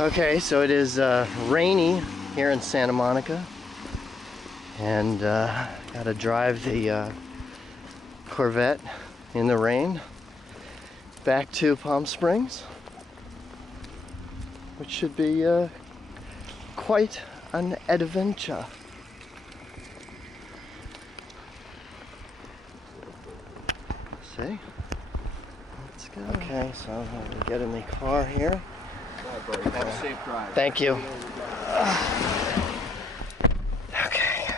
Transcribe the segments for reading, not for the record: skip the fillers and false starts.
Okay, so it is rainy here in Santa Monica, and gotta drive the Corvette in the rain back to Palm Springs, which should be quite an adventure. See? Let's go. Okay, so I'm gonna get in the car here. Have a safe drive. Thank you. Okay.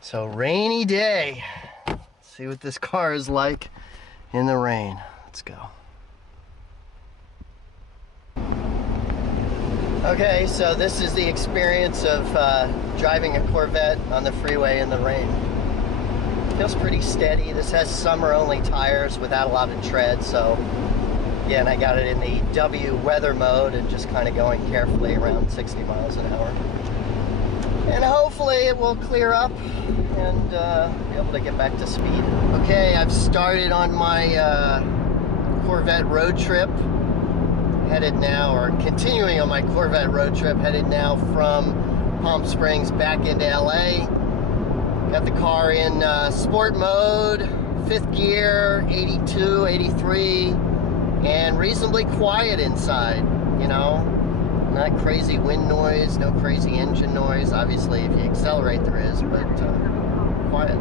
So, rainy day. Let's see what this car is like in the rain. Let's go. Okay, so this is the experience of driving a Corvette on the freeway in the rain. Feels pretty steady. This has summer-only tires without a lot of tread, so again, I got it in the W weather mode and just kind of going carefully around 60 miles an hour. And hopefully it will clear up and be able to get back to speed. Okay, I've started on my Corvette road trip. Headed now, or continuing on my Corvette road trip, headed now from Palm Springs back into LA. Got the car in sport mode, 5th gear, 82, 83. And reasonably quiet inside, you know, not crazy wind noise, no crazy engine noise. Obviously, if you accelerate, there is, but quiet.